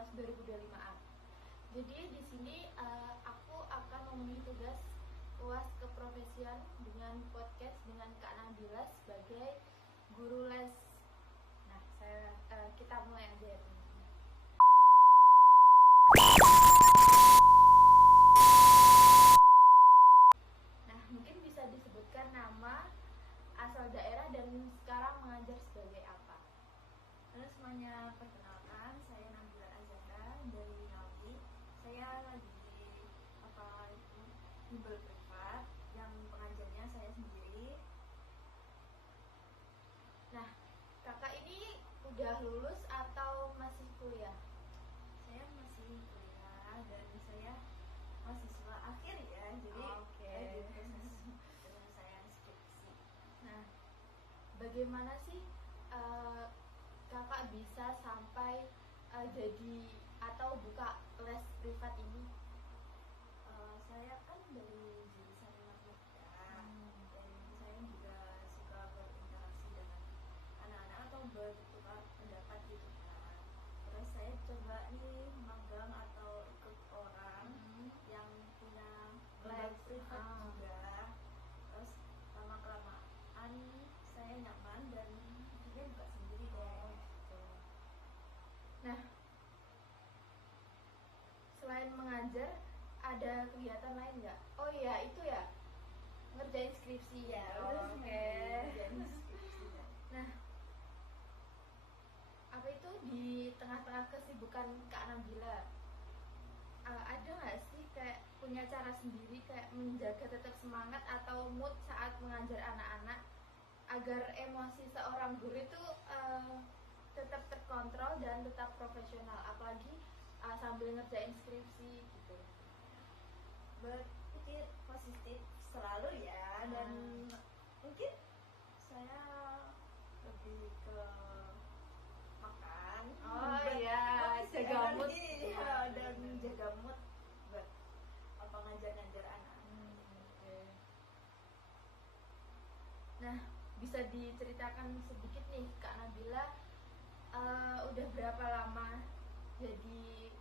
kelas 2025A. Jadi di sini aku akan memenuhi tugas UAS keprofesian dengan podcast dengan Kak Nabila sebagai guru les. Nah, kita mulai aja ya teman-teman. Nah, mungkin bisa disebutkan nama, asal daerah, dan sekarang mengajar sebagai apa? Halo semuanya, perkenalkan saya Nabila Azahra dari Naudi. Saya lagi bimbel privat yang pengajarnya saya sendiri. Nah, kakak ini udah lulus atau masih kuliah? Saya masih kuliah dan saya mahasiswa akhir ya, jadi lagi proses penyelesaian skripsi. Nah, bagaimana sih kakak bisa sampai jadi atau buka les privat ini? Saya kan dari jurusan matematika dan saya juga suka berinteraksi dengan anak-anak atau bertukar pendapat gitu kan. Terus saya coba nih magang atau ikut orang yang punya les privat juga. Terus lama kelamaan saya nyaman dan akhirnya buka sendiri deh. Nah, selain mengajar ada kegiatan lain nggak? Oh iya, itu ya, ngerjain skripsi ya. Oke. Nah, apa itu di tengah-tengah kesibukan Kak Nabila, ada nggak sih kayak punya cara sendiri kayak menjaga tetap semangat atau mood saat mengajar anak-anak agar emosi seorang guru itu tetap terkontrol dan tetap profesional, apalagi sambil ngerjain skripsi gitu? Berpikir positif selalu ya, dan mungkin saya lebih ke makan, jaga mood dan jaga mood buat ngajar anak. Nah, bisa diceritakan sedikit nih Kak Nabila, udah berapa lama jadi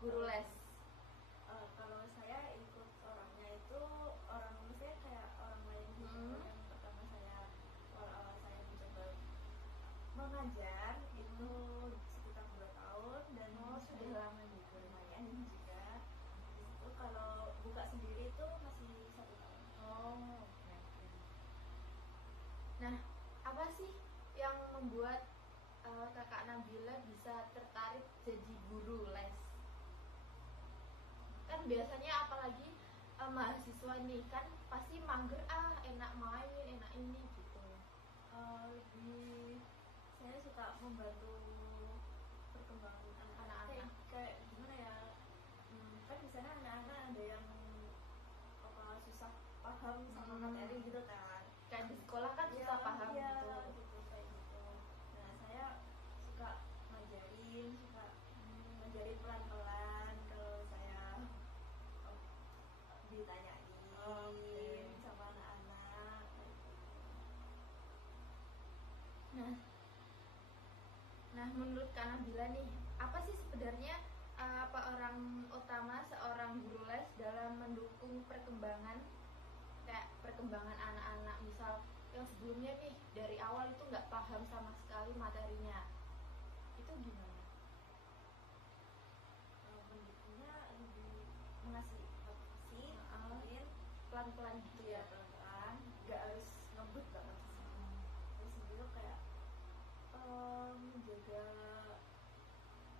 guru les? Kalau saya ikut orangnya itu orang maksudnya kayak orang lain gitu. Yang pertama saya awal saya mencoba mengajar itu sekitar 2 tahun dan sudah lama juga, lumayan juga. Itu kalau buka sendiri itu masih 1 tahun. Nah, apa sih yang membuat kakak Nabila bisa tertarik jadi guru les? Kan biasanya apalagi mahasiswa nih kan pasti mager, enak main, enak ini gitu. Saya suka membantu perkembangan anak-anak. Kayak gimana ya? Kan di sana anak-anak ada yang susah paham sama materi gitu kan. Kayak di sekolah kan susah paham gitu. Kayak gitu. Nah, saya suka ngajarin pelan-pelan kalau saya ditanyain sama anak-anak. Nah, menurut Kak Nabila nih, apa sih sebenarnya peran utama seorang guru les dalam mendukung perkembangan anak-anak, misal yang sebelumnya nih dari awal itu nggak paham sama sekali materinya, itu gimana? Mendukungnya lebih mengasih motivasi, pelan-pelan gitu ya, pelan-pelan, nggak harus ngebut banget sih. Terus juga kayak menjaga,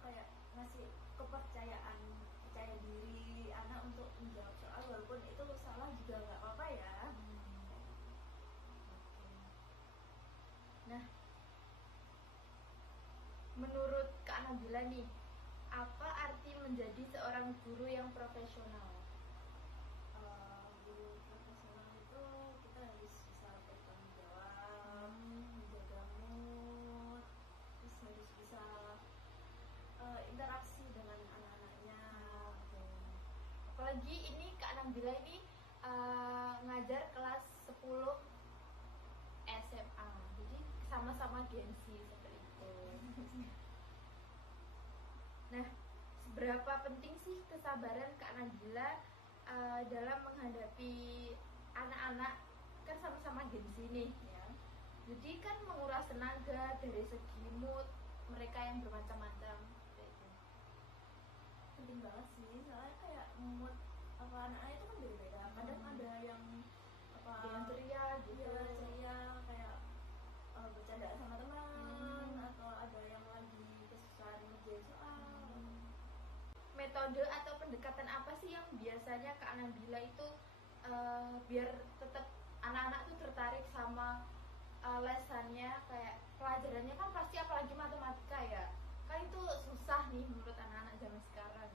kayak ngasih percaya diri anak untuk menjawab soal walaupun itu salah juga nggak apa-apa ya. Nah, menurut Kak Nabila nih, apa arti menjadi seorang guru yang profesional? Guru profesional itu kita harus bisa bertanggung jawab, menjaga mood, terus harus bisa interaksi dengan anak-anaknya. Apalagi ini Kak Nabila ini ngajar kelas 10 SMA, jadi sama-sama gengsi seperti itu. Nah, seberapa penting sih kesabaran Kak Nabila dalam menghadapi anak-anak, kan sama-sama Gen Z nih ya. Jadi kan menguras tenaga dari segi mood mereka yang bermacam-macam. Penting banget sih, soalnya kayak mood apa anak-anak itu kan beda-beda. Kadang ada yang apa Dengan ceria gitu, ya, ceria kayak bercanda sama teman, atau ada yang lagi kesusahan ngerjain soal. Metode atau pendekatan apa sih yang biasanya Kak Nabila itu biar tetap anak-anak tuh tertarik sama lesannya, kayak pelajarannya kan pasti, apalagi matematika ya, kan itu susah nih menurut anak-anak zaman sekarang.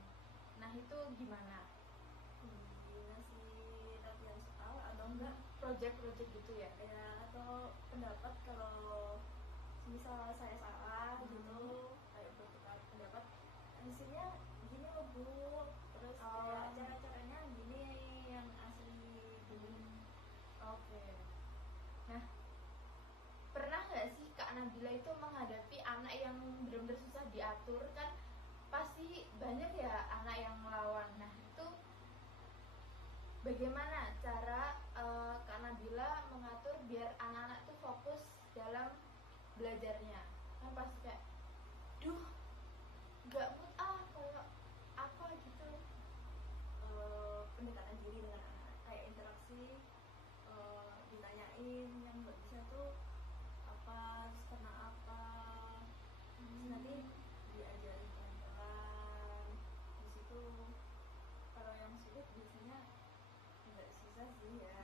Nah itu gimana? Ngasih latihan soal atau enggak Project-project gitu ya? Ya, atau pendapat kalau misal saya salah gitu, kayak bertukar pendapat, hasilnya gini loh Bu, terus kayak cara-caranya gini yang asli gini. Oke. Nah, pernah nggak sih Kak Nabila itu menghadapi anak yang benar-benar susah diatur? Kan pasti banyak ya anak yang melawan. Nah itu bagaimana cara Kak Nabila mengatur biar anak-anak tuh fokus dalam belajarnya? Kan pasti kayak, duh, nggak mood kayak apa gitu. Pendekatan diri dengan anak, kayak interaksi, ditanyain yang nggak bisa tuh apa, karena apa, nanti diajarin pelan-pelan. Di situ kalau yang sulit biasanya nggak susah sih ya,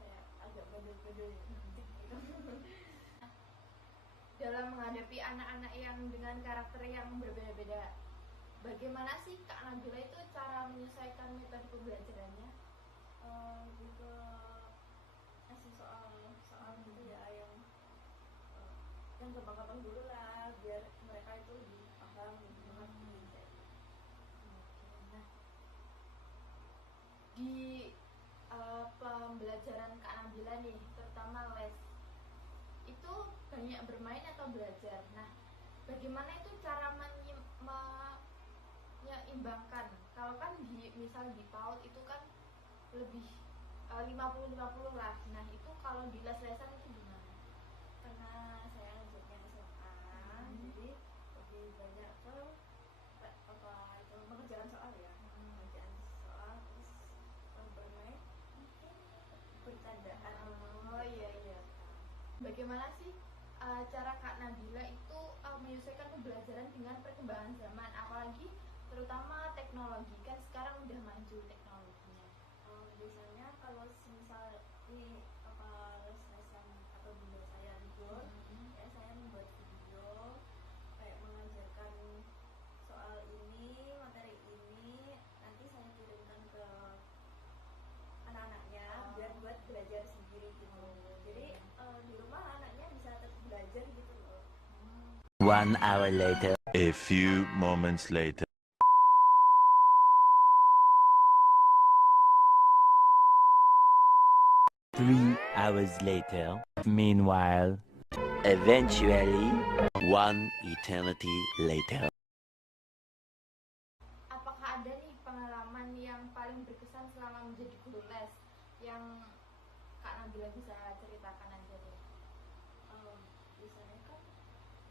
kayak agak bandel-bandel gitu. Dalam menghadapi anak-anak yang dengan karakter yang berbeda-beda, bagaimana sih Kak Nabila itu cara menyesuaikan metode pembelajarannya? Lebih ke ngasih soal gitu ya, yang gampang-gampang dulu lah, biar mereka itu lebih paham, lebih mengerti. Nah, di pembelajaran Kak Nabila nih, terutama les, itu banyak bermain atau belajar. Nah, bagaimana itu cara menyeimbangkan? Kalau kan misal di PAUD itu kan lebih 50-50 lah. Nah itu kalau di les-lesan itu gimana? Karena saya ngajarnya SMA, jadi lebih banyak ke apa itu mengerjakan soal ya, mengerjakan soal, terus bermain mungkin bercandaan. Oh iya. Bagaimana sih cara Kak Nabila itu menyesuaikan pembelajaran dengan perkembangan zaman, apalagi terutama teknologi, kan sekarang udah maju teknologinya. Biasanya kalau misal ini apa les-lesan atau bunda saya libur, ya saya membuat video kayak mengajarkan soal ini, materi ini, nanti saya kirimkan ke anak-anaknya biar buat belajar sendiri gitu. Jadi di rumah anaknya bisa tetap belajar gitu loh. 1 hour later. A few moments later. 3 hours later. Meanwhile, eventually, 1 eternity later. Apakah ada nih pengalaman yang paling berkesan selama menjadi guru les yang Kak Nabila bisa ceritakan aja deh? Biasanya kan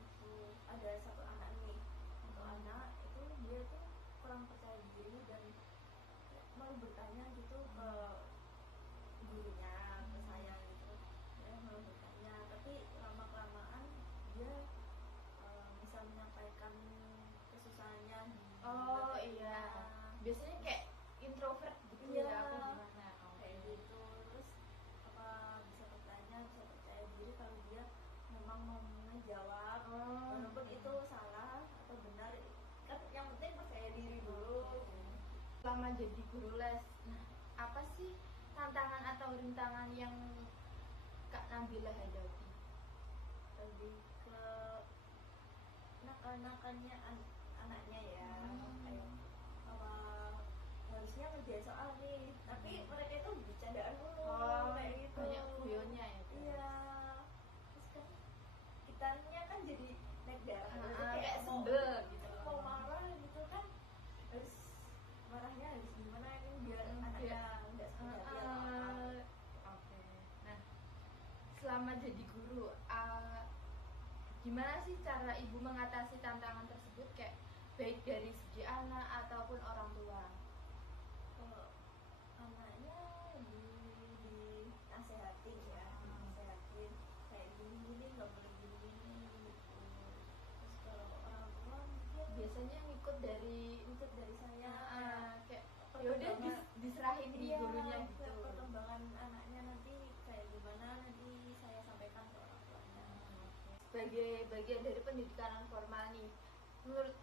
itu ada satu anak nih, satu anak itu dia tuh kurang percaya diri dan malu bertanya gitu ke gurunya, ke saya gitu. Dia malu bertanya, tapi lama kelamaan dia bisa menyampaikan kesusahannya di Iya, biasanya kayak introvert gitu Iya, ya, apa gimana? kayak gitu. Terus apa bisa bertanya, bisa percaya diri kalau dia memang mau menjawab, walaupun itu salah atau benar, kan yang penting percaya diri dulu. Selama jadi guru les, nah apa sih tantangan atau rintangan yang Kak Nabila hadapi? Lebih ke nakal-nakalnya anaknya ya, kayak apa harusnya ngerjain soal nih, tapi mereka itu bercandaan mulu, kayak gitu. Banyak guyonnya ya? Iya, terus kan kitanya kan jadi naik darah, Kayak sebel gitu. mau gimana sih cara ibu mengatasi tantangan tersebut, kayak baik dari segi anak ataupun orang tua? Kalau anaknya dinasehatin ya, dinasehatin kayak gini-gini nggak boleh gini-gini gitu. Terus kalau orang tua mungkin Biasanya ngikut dari ikut dari saya kayak yaudah diserahin di iya, gurunya gitu. perkembangan anaknya nanti kayak gimana nanti saya sampaikan ke orang tuanya. Sebagai bagian dari pendidikan non formal nih, menurut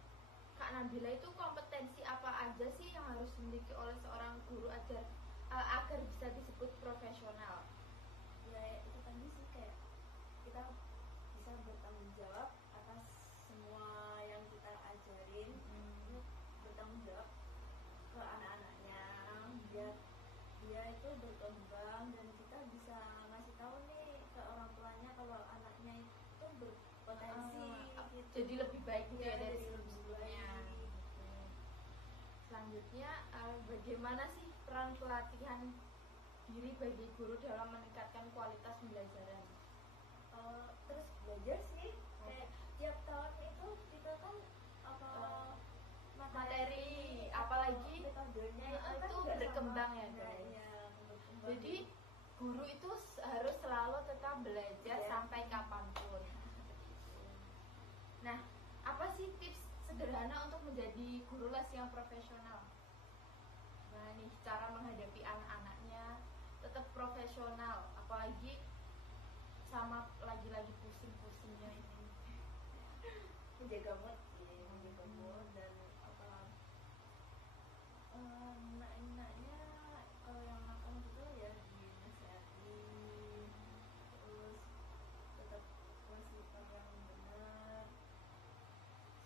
Kak Nabila itu kompetensi apa aja sih yang harus dimiliki oleh seorang guru agar bisa disebut profesional? Ya itu tadi sih, kayak kita bisa bertanggung jawab atas semua yang kita ajarin, itu bertanggung jawab ke anak-anaknya biar dia itu berkembang, dan kita bisa ngasih tahu nih ke orang tuanya kalau anaknya itu berpotensi gitu. Jadi lebih baik gitu ya dari jadi lebih sebelumnya. baik. Selanjutnya, bagaimana sih peran pelatihan diri bagi guru dalam meningkatkan kualitas pembelajaran? Terus belajar sih, kayak tiap tahun itu kita kan apa materi, apalagi metodenya itu kan tuh nggak berkembang sama. ya, Nah, guys. iya, berkembang. Jadi guru itu harus selalu tetap belajar Iya. sampai kapanpun. Nah, apa sih tips sederhana untuk menjadi guru les yang profesional? Nah nih, cara menghadapi anak-anaknya tetap profesional, apalagi sama lagi-lagi pusing-pusingnya ini. menjaga mood ya, menjaga mood dan apa anak-anaknya kalau yang nakal gitu ya dinasehatin, terus tetap ngasih tahu yang benar.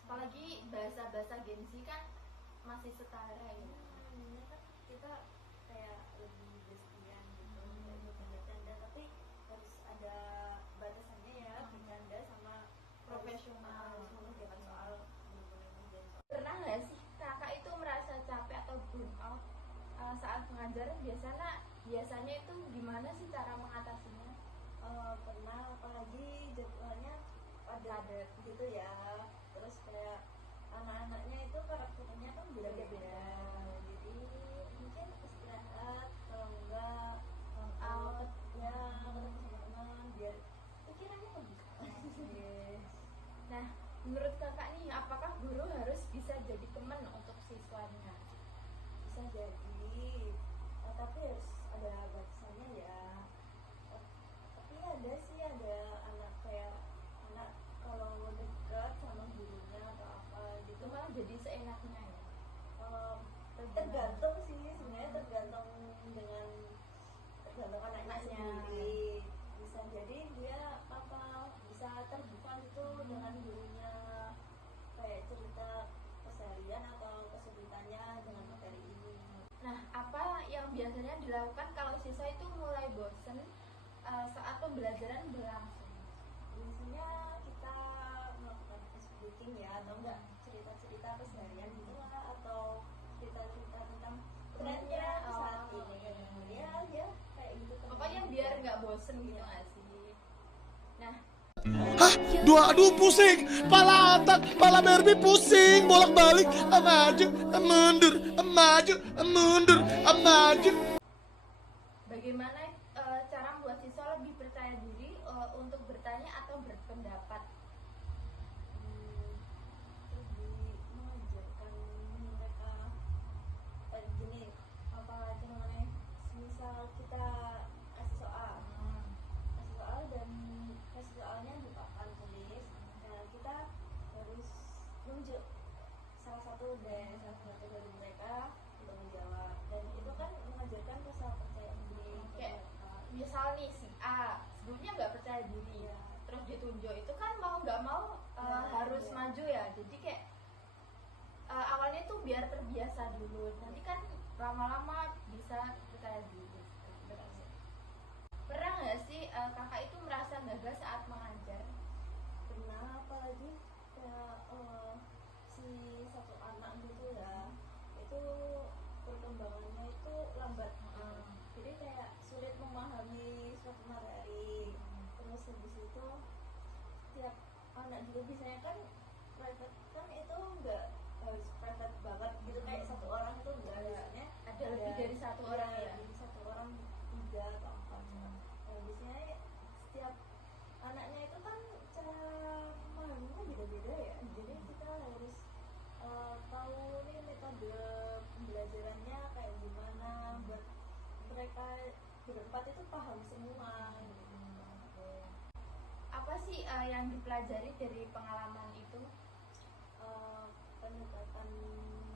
Apalagi bahasa-bahasa Gen Z kan masih setara ya. Ini kan kita kayak lebih bestian gitu, kayak bercanda-canda, tapi harus ada batasannya ya, bercanda sama Profesional. harus mengerjakan soal, benar-benar mengerjakan soal. Pernah nggak sih kakak itu merasa capek atau burn out saat mengajar? Biasanya itu gimana sih cara mengatasinya? Pernah, apalagi jadwalnya padat gitu ya, terus kayak anak-anaknya itu karakternya kan beda-beda, jadi mungkin istirahat, kalau enggak out ya, ketemu sama teman biar pikirannya bagus. Nah, menurut kakak nih, apakah guru harus bisa jadi teman untuk siswanya? Bisa jadi, tapi harus ada batasannya ya. Tapi ada sih, ada anak kayak anak kalau dekat sama gurunya atau apa gitu, Itu malah jadi seenaknya ya. tergantung sih sebenarnya, tergantung anaknya sendiri. Bisa jadi dia bisa terbuka gitu dengan gurunya, kayak cerita keseharian atau kesulitannya dengan materi ini. Nah, apa yang biasanya dilakukan kalau siswa itu mulai bosen saat pembelajaran berlangsung? Biasanya kita melakukan ice breaking ya, atau enggak cerita-cerita keseharian gitu lah, atau cerita-cerita tentang trennya saat ini ya kayak gitu. Pokoknya biar nggak bosen gitu nggak sih? Nah, Hah? Aduh pusing, pala otak, pala Barbie pusing, bolak-balik, maju, mundur, maju, mundur, maju. bagaimana cara membuat siswa lebih percaya diri untuk bertanya atau berpendapat? Lebih mengajarkan mereka gini, apa namanya, misal kita kasih soal dan kasih soalnya di papan tulis, nah kita harus nunjuk salah satu dari mereka untuk menjawab, dan itu kan mengajarkan rasa percaya diri. Kayak misal nih si A sebelumnya nggak percaya diri, terus ditunjuk, itu kan mau nggak mau harus maju ya. Jadi kayak awalnya tuh biar terbiasa dulu, nanti kan lama-lama bisa percaya diri. Pernah nggak sih kakak itu merasa gagal saat mengajar? Pernah, apalagi kayak si satu anak gitu ya, itu perkembangannya itu lambat, jadi kayak sulit memahami suatu materi. Terus habis itu tiap anak berbeda ya. Jadi kita harus tahu nih metode pembelajarannya kayak gimana buat mereka berempat itu paham semua gitu. Apa sih yang dipelajari dari pengalaman itu? Pendekatan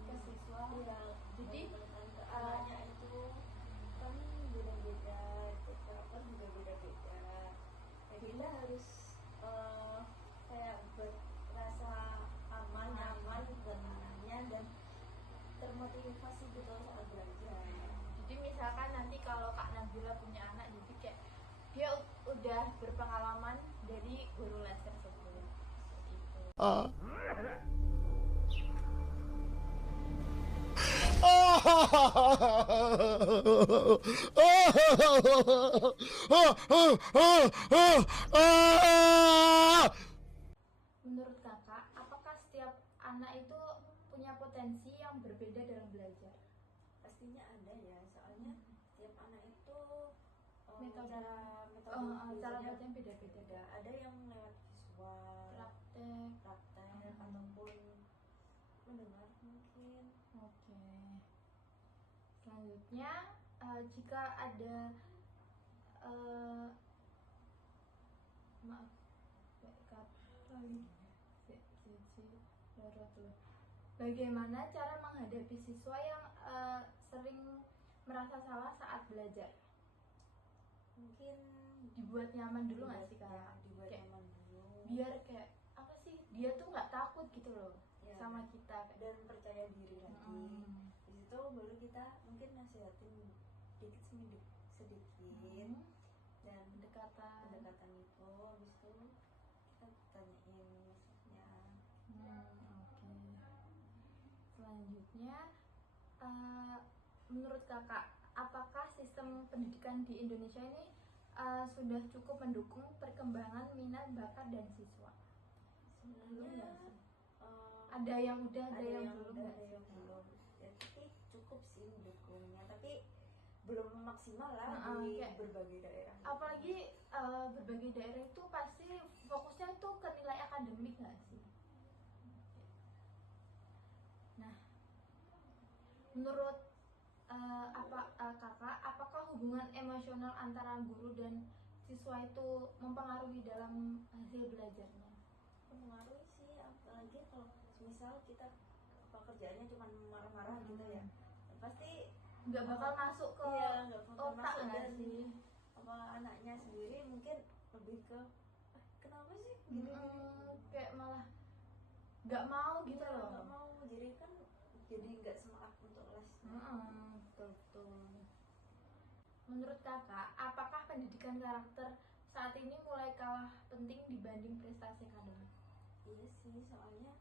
Ke siswa. ya, Jadi, pendekatan ke anaknya itu kan beda-beda, itu karakter juga beda-beda. Ya, kita harus kayak berasa aman, nyaman buat anaknya dan termotivasi gitu saat belajar. Jadi misalkan nanti kalau Kak Nabila punya anak, jadi kayak dia udah berpengalaman dari guru les tersebut. Gitu. Menurut Kakak, apakah setiap anak itu punya potensi yang berbeda dalam belajar? Pastinya ada ya, soalnya setiap anak itu Metode. cara Cara belajarnya belajarnya beda-beda. beda. Ada yang lewat visual, praktek ataupun mendengar mungkin. Oke. Selanjutnya, jika ada maaf, bagaimana cara menghadapi siswa yang sering merasa salah saat belajar? Mungkin Dibuat nyaman dulu nggak sih, Kak? ya, dibuat Kayak nyaman dulu biar kayak apa sih, dia tuh nggak takut gitu loh Ya, sama kita kayak. dan percaya diri lagi. Mm. Di situ baru kita mungkin nasihatin sedikit dan pendekatan itu. Habis itu kita tanyain maksudnya. Oke. Selanjutnya, menurut Kakak, apakah sistem pendidikan di Indonesia ini sudah cukup mendukung perkembangan minat bakat dan siswa? Sebenarnya Ada yang udah, ada yang belum udah, nggak ada sih? yang belum. Ya, tapi cukup sih mendukungnya, tapi belum maksimal lah di Kayak berbagai daerah. apalagi berbagai daerah itu pasti fokusnya itu ke nilai akademik nggak sih? Nah, menurut Kakak, apakah hubungan emosional antara guru dan siswa itu mempengaruhi dalam hasil belajarnya? Mempengaruhi sih, apalagi kalau misal kita pekerjaannya cuma marah-marah gitu ya, pasti Nggak bakal masuk ke nggak bakal otak masuk. nggak Dan sih? apa anaknya sendiri mungkin lebih ke kenapa sih gini Kayak malah nggak mau gitu Iya, loh. nggak mau, jadi kan jadi nggak semangat untuk les. Betul. Menurut Kakak, apakah pendidikan karakter saat ini mulai kalah penting dibanding prestasi akademik? Iya sih, soalnya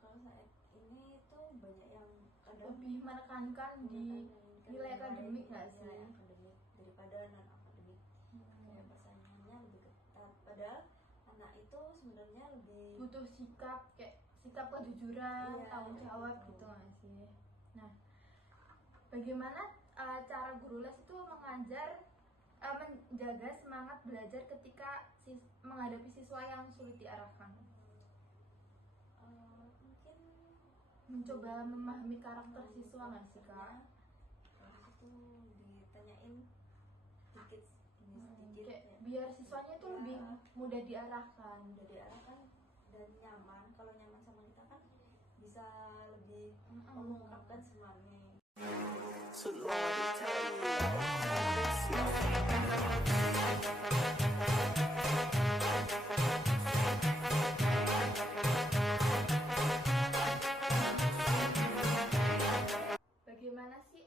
kalau saat ini tuh banyak yang kadang Lebih menekankan di nilai akademik nggak sih? nilai akademik daripada non akademik. Kayak persaingannya lebih ketat, padahal anak itu sebenarnya lebih Butuh sikap, kayak sikap kejujuran, Iya, tanggung jawab gitu. gitu nggak sih? Nah, bagaimana cara guru les itu menjaga semangat belajar ketika menghadapi siswa yang sulit diarahkan? mungkin Mencoba memahami karakter siswa nggak sih, Kak? habis itu ditanyain sedikit ini sedikit Kayak ya. biar siswanya itu Ya. lebih mudah diarahkan. Udah diarahkan dan nyaman. Kalau nyaman sama kita kan bisa lebih mengungkapkan semuanya. Bagaimana sih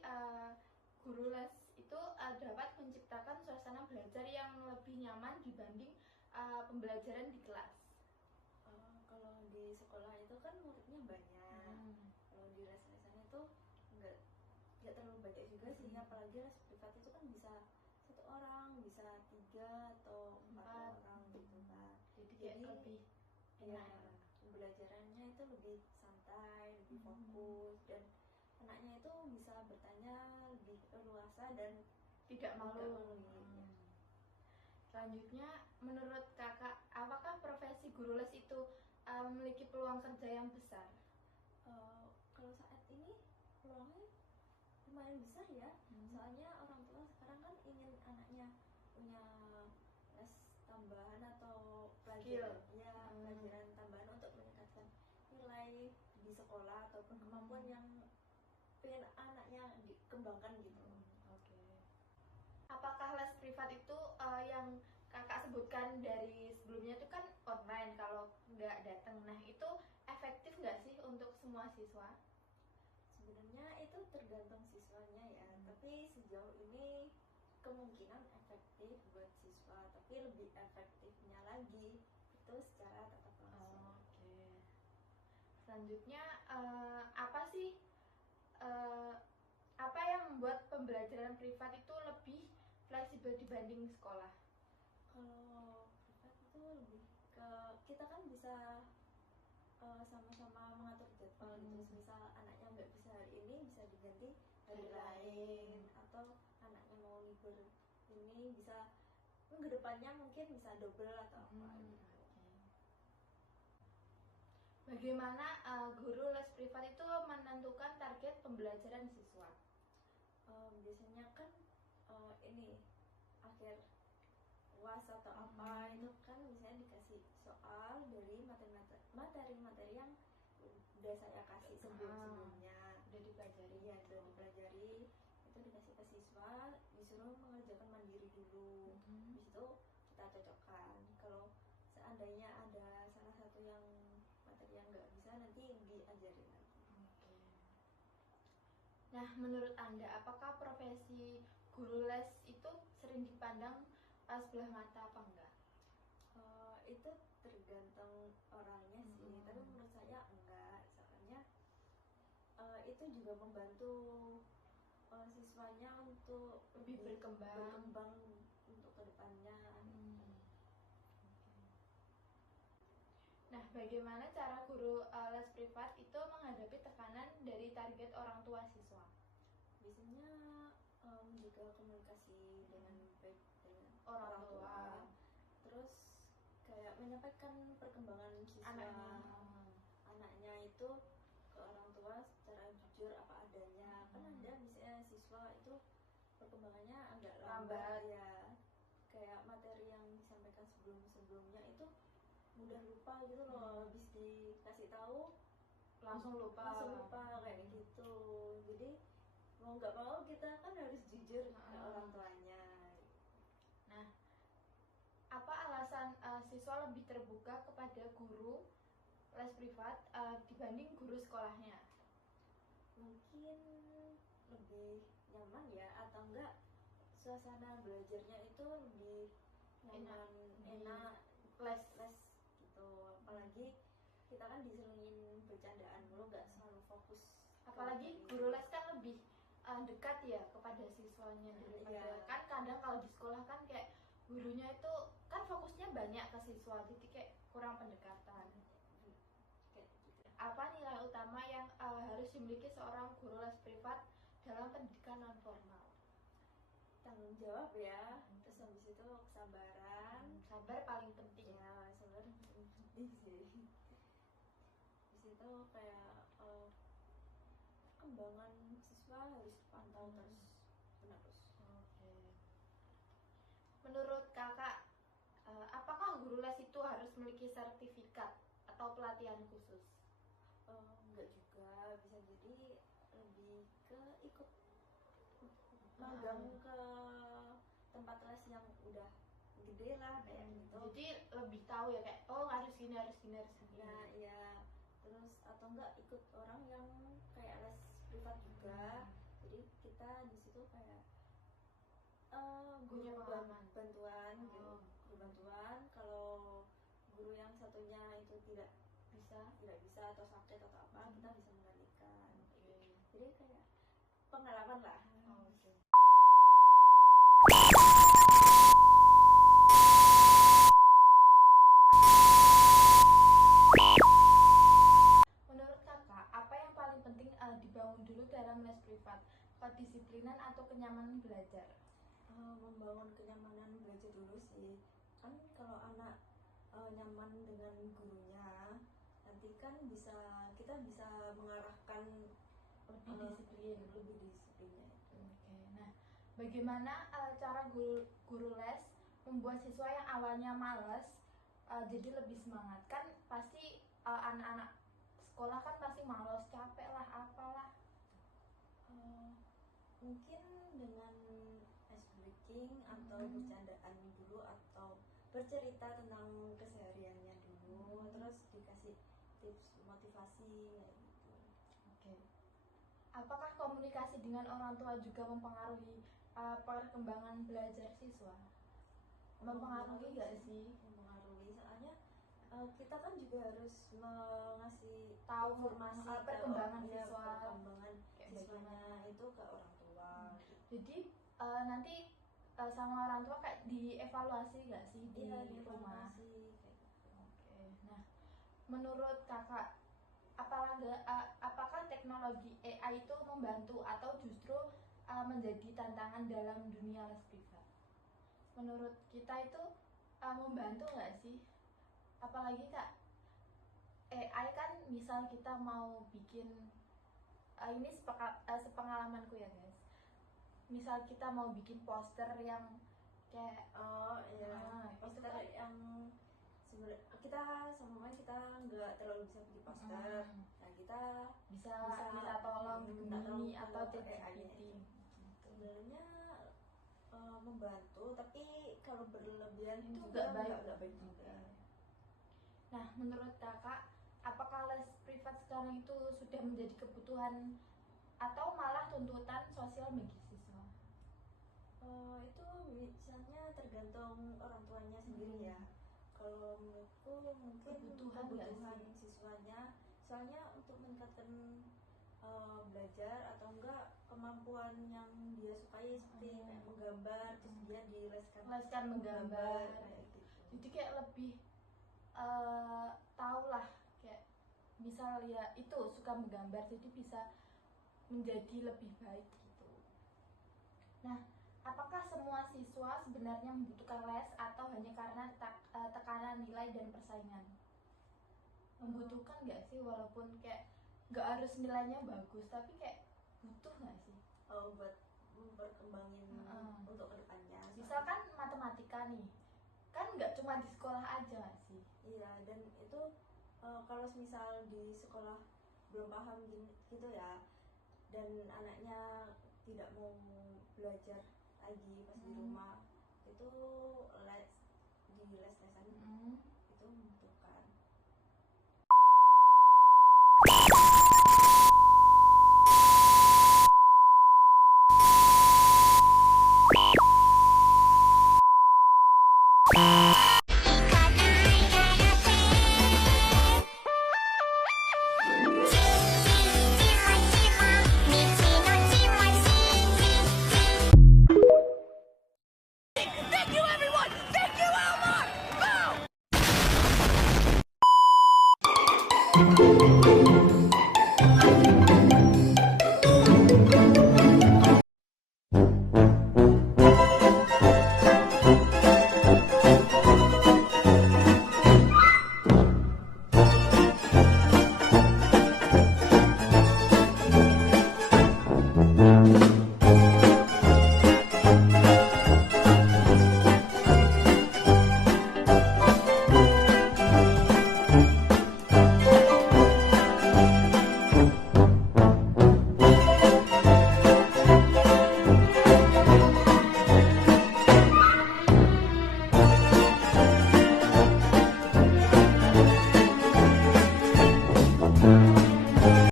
guru les itu dapat menciptakan suasana belajar yang lebih nyaman dibanding pembelajaran di kelas? Kalau di sekolah itu kan muridnya banyak. Kalau di les-lesan itu nggak terlalu banyak juga sih, apalagi les privat itu kan bisa 1 orang, bisa 3 atau 4 orang gitu kan. Jadi kayak lebih ya, enak. pembelajarannya itu lebih santai, lebih fokus, dan anaknya itu bisa bertanya lebih leluasa dan Tidak malu. ya. Selanjutnya, menurut Kakak, apakah profesi guru les itu memiliki peluang kerja yang besar? Kalau saat ini peluangnya lumayan besar ya. Soalnya orang tua sekarang kan ingin anaknya punya les tambahan atau pelajaran pelajaran tambahan untuk meningkatkan nilai di sekolah ataupun kemampuan yang pengen anaknya dikembangkan gitu. Apakah les privat itu yang kakak sebutkan dari sebelumnya itu kan online, kalau nggak datang, nah itu efektif nggak sih untuk semua siswa? Sebenarnya itu tergantung siswanya ya, tapi sejauh ini kemungkinan efektif buat siswa, tapi lebih efektifnya lagi itu secara tatap langsung. Selanjutnya apa yang membuat pembelajaran privat itu lebih fleksibel dibanding sekolah? Kalau privat itu lebih ke kita kan bisa sama-sama mengatur jadwal gitu. Misal anaknya nggak bisa hari ini bisa diganti hari lain, atau anaknya mau libur ini bisa minggu depannya mungkin bisa double atau apa gitu. Bagaimana guru les privat itu menentukan target pembelajaran siswa? Biasanya kan ini akhir UAS atau apa itu kan misalnya dikasih soal dari materi-materi yang udah saya kasih sebelumnya, Udah dipelajari. Ya udah dipelajari, itu dikasih ke siswa, disuruh mengerjakan mandiri dulu. Habis itu kita cocokkan. Kalau seandainya ada salah satu yang materi yang nggak bisa, nanti diajarin lagi. Nah, menurut Anda, apakah profesi guru les itu sering dipandang sebelah mata apa enggak? Itu tergantung orangnya sih, tapi menurut saya enggak. Soalnya itu juga membantu siswanya untuk Lebih berkembang untuk kedepannya. Nah, bagaimana cara guru les privat itu menghadapi tekanan dari target orang tua siswa? Biasanya menjaga komunikasi dengan baik dengan Orang tua. Terus kayak menyampaikan perkembangan siswa anaknya itu ke orang tua secara jujur apa adanya. Kan ada misalnya siswa itu perkembangannya agak lambat ya, kayak materi yang disampaikan sebelumnya itu mudah lupa gitu loh, habis dikasih tahu langsung lupa kayak gitu. Jadi mau nggak mau kita kan harus jujur ke orang tuanya. Nah, apa alasan siswa lebih terbuka kepada guru les privat dibanding guru sekolahnya? Mungkin lebih nyaman ya, atau enggak suasana belajarnya itu lebih nyaman, enak les gitu. Apalagi kita kan diselingin bercandaan mulu, nggak selalu fokus. Apalagi guru les kan lebih dekat ya kepada siswanya daripada kan kadang kalau di sekolah kan kayak gurunya itu kan fokusnya banyak ke siswa, jadi kayak kurang pendekatan. Apa nilai utama yang harus dimiliki seorang guru les privat dalam pendidikan non formal? Tanggung jawab ya, terus habis itu kesabaran. Sabar paling penting ya, sabar paling penting sih. Habis itu kayak perkembangan siswa harus pantau terus menerus. Menurut kakak, apakah guru les itu harus memiliki sertifikat atau pelatihan khusus? Enggak juga, bisa jadi lebih ke ikut magang ke tempat les yang udah gede lah kayak gitu. Jadi lebih tahu ya kayak harus gini. Ya, terus atau enggak ikut orang yang kayak les privat juga. Jadi kita di situ kayak punya pengalaman bantuan gitu. Bantuan kalau guru yang satunya itu tidak bisa atau sakit atau apa, kita bisa menggantikan. Jadi kayak pengalaman lah. Menurut kakak, apa yang paling penting dibangun dulu dalam les privat? Kedisiplinan atau kenyamanan belajar? Membangun kenyamanan belajar dulu sih. Kan kalau anak nyaman dengan gurunya, nanti kan kita bisa mengarahkan Lebih disiplin. lebih disiplinnya itu. Oke, nah bagaimana cara guru les membuat siswa yang awalnya malas jadi lebih semangat? Kan pasti anak-anak sekolah kan pasti malas, capek lah, apalah. Mungkin dengan ice breaking atau Hmm. bercandaan dulu atau bercerita tentang kesehariannya dulu, terus dikasih tips motivasi kayak gitu. Oke. Apakah komunikasi dengan orang tua juga mempengaruhi perkembangan belajar siswa? Mempengaruhi nggak sih? Mempengaruhi, soalnya kita kan juga harus mengasih Tahu informasi ke perkembangan ya, siswa. perkembangan Kayak siswanya bagaimana? itu ke orang tua gitu. Jadi nanti sama orang tua kayak dievaluasi nggak sih di Iya, rumah? informasi kayak gitu. Oke. Nah, menurut kakak, apakah teknologi AI itu membantu atau justru menjadi tantangan dalam dunia les privat? Menurut kita itu membantu nggak sih? Apalagi kak, AI kan misal kita mau bikin ini sepengalamanku ya guys. Misal kita mau bikin poster yang kayak Oh iya, itu poster kan yang sebenarnya kita nggak terlalu bisa bikin poster. Nah, kita bisa Bisa tolong minta Gemini tolong atau ke ChatGPT. AI-nya itu. Sebenarnya membantu, tapi kalau berlebihan Itu juga nggak baik. nggak baik juga. Nah, menurut kakak, apakah les privat sekarang itu sudah menjadi kebutuhan atau malah tuntutan sosial bagi siswa? Itu misalnya tergantung orang tuanya sendiri ya. Kalau menurutku mungkin Kebutuhan nggak sih? siswanya, soalnya untuk meningkatkan belajar atau enggak kemampuan yang dia sukai seperti kayak menggambar, terus dia Leskan menggambar. kayak gitu. Jadi kayak lebih tahu lah, kayak misal ya itu suka menggambar jadi bisa menjadi lebih baik gitu. Nah, apakah semua siswa sebenarnya membutuhkan les atau hanya karena tekanan nilai dan persaingan? Membutuhkan nggak sih, walaupun kayak nggak harus nilainya bagus tapi kayak butuh nggak sih? Buat memperkembangin untuk kedepannya. Misalkan matematika nih, kan nggak cuma di sekolah aja nggak sih? Iya, dan itu kalau misal di sekolah belum paham gitu ya, dan anaknya tidak mau belajar lagi pas di rumah, itu les di les-lesan